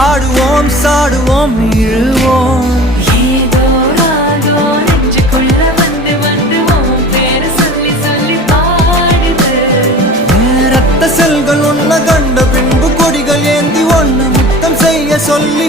ஆடுவோம் சாடுவோம் இழுவோம் ஏதோ ராகோ நெஞ்சுக்குள்ள வந்து வந்து உன் பேரை சொல்லி சொல்லி பாடுது. ரத்த செல்கள் ஒன்ன கண்ட பின்பு கொடிகள் ஏந்தி ஒன்ன முத்தம் செய்ய சொல்லி